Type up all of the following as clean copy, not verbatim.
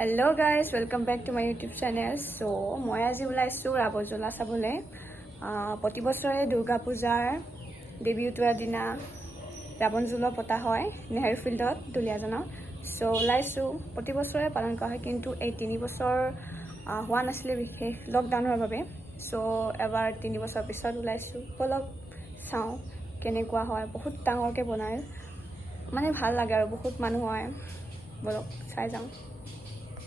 Hello guys, welcome back to my YouTube channel. So, মই আজি ওলাইছো rabonjolua চাবলে। প্ৰতি বছৰে দুৰ্গা পূজাৰ দেৱী উতোৱাৰ দিনা rabonjolua পতা হয় নেহেৰু ফিল্ডত দুলিয়াজানত। সো ওলাইছো প্ৰতি বছৰে পালন কৰা হয়, কিন্তু এই 3 বছৰ হোৱা নাছিলে বিশেষ লকডাউনৰ বাবে। সো এবাৰ 3 বছৰ পিছত ওলাইছো। বলক চাওঁ কেনেকুৱা হয়। বহুত ডাঙৰকৈ বনায়, মানে ভাল লাগে আৰু বহুত মানুহ হয়। বলক চাই যাওঁ।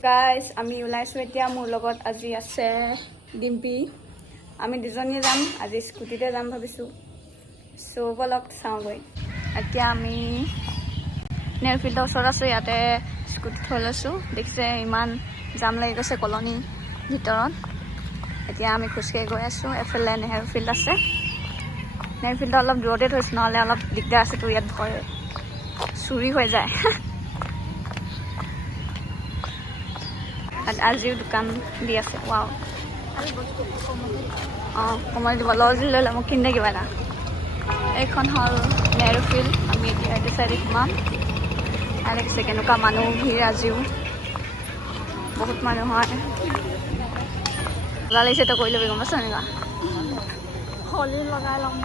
গাইজ আমি ওলাইছোঁ এতিয়া। মোৰ লগত আজি আছে ডিম্পি। আমি দুজনীয়ে যাম আজি, স্কুটিতে যাম ভাবিছোঁ। চ' বলক চাওঁগৈ। এতিয়া আমি নেহেৰু ফিল্ডৰ ওচৰত আছোঁ। ইয়াতে স্কুটি থৈ লৈছোঁ। দেখিছে ইমান জাম লাগি গৈছে কলনীৰ ভিতৰত। এতিয়া আমি খোজকাঢ়ি গৈ আছোঁ। এফালে নেহেৰু ফিল্ড আছে। নেহেৰু ফিল্ডত অলপ দূৰতে থৈছোঁ, নহ'লে অলপ দিগদাৰ আছেতো, ইয়াত ভয় চুৰি হৈ যায়। আজিও দোকান দি আছে। ৱাও, অঁ কমাই দিব। লজি লৈ ল'ম, মোক কিনে কিবা এটা। এইখন হ'ল নেহেৰু ফিল্ড। আমি এতিয়া এইটো চাইডে সোমাম। আৰু দেখিছে কেনেকুৱা মানুহ ভিৰ। আজিও বহুত মানুহ হয়। ভাল লাগিছে তই কৰি ল'বি, গম পাইছ এনেকুৱা হলি লগাই ল'ম।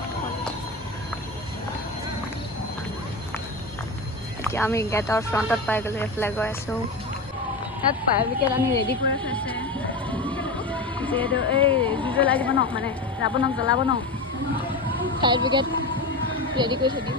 এতিয়া আমি গেটৰ ফ্ৰণ্টত পাই গ'লোঁ। এইফালে গৈ আছোঁ। ইয়াত ফায়াৰ ব্ৰিগেড আনি ৰেডি কৰি থৈছে, যিহেতু এই জুই জ্বলাই দিব ন, মানে ৰাৱণক জ্বলাব ন। ফায়াৰ ব্ৰিগেড ৰেডি কৰি থৈ দিম।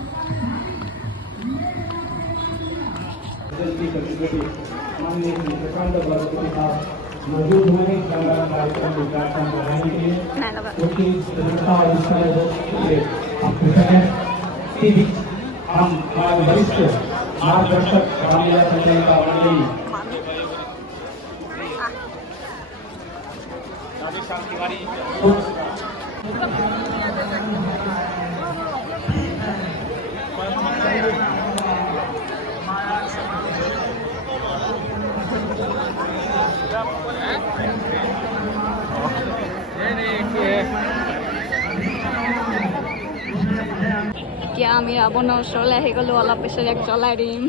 এতিয়া আমি ৰাৱণৰ ওচৰলৈ আহি গ'লোঁ। অলপ পিছত ইয়াক জ্বলাই দিম।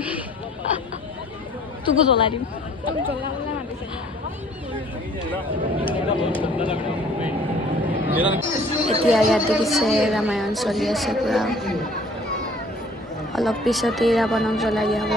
তোকো জ্বলাই দিম। এতিয়া ইয়াত দেখিছে ৰামায়ণ চলি আছে পুৰা। অলপ পিছতেই ৰাৱণক জ্বলাই দিয়া হ'ব।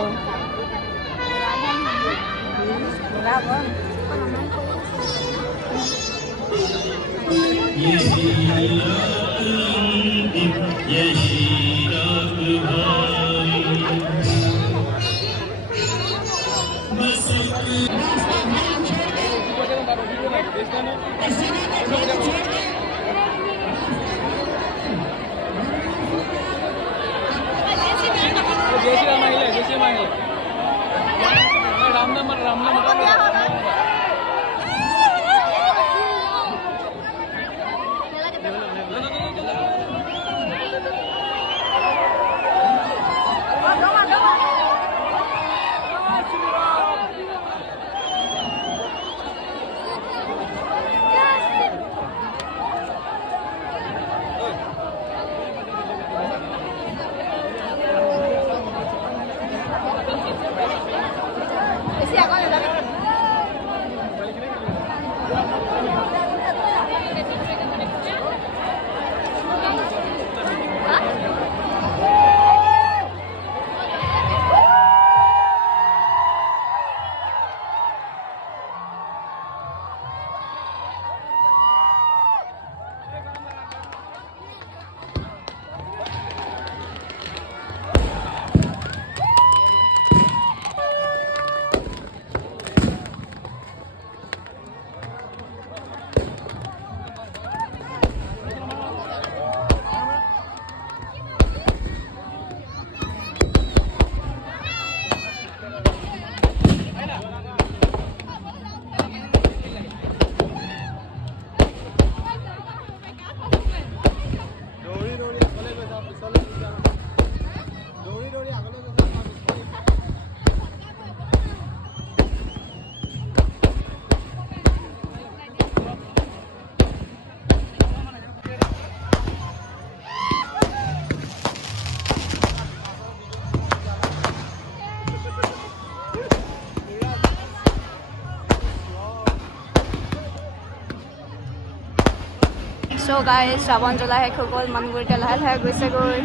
চ' গাইজ ৰাৱণ জ্বলা শেষ হৈ গ'ল, মানুহবোৰ এতিয়া লাহে লাহে গৈছেগৈ।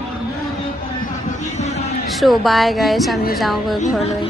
চ' বাই গাইজ, আমি যাওঁগৈ ঘৰলৈ।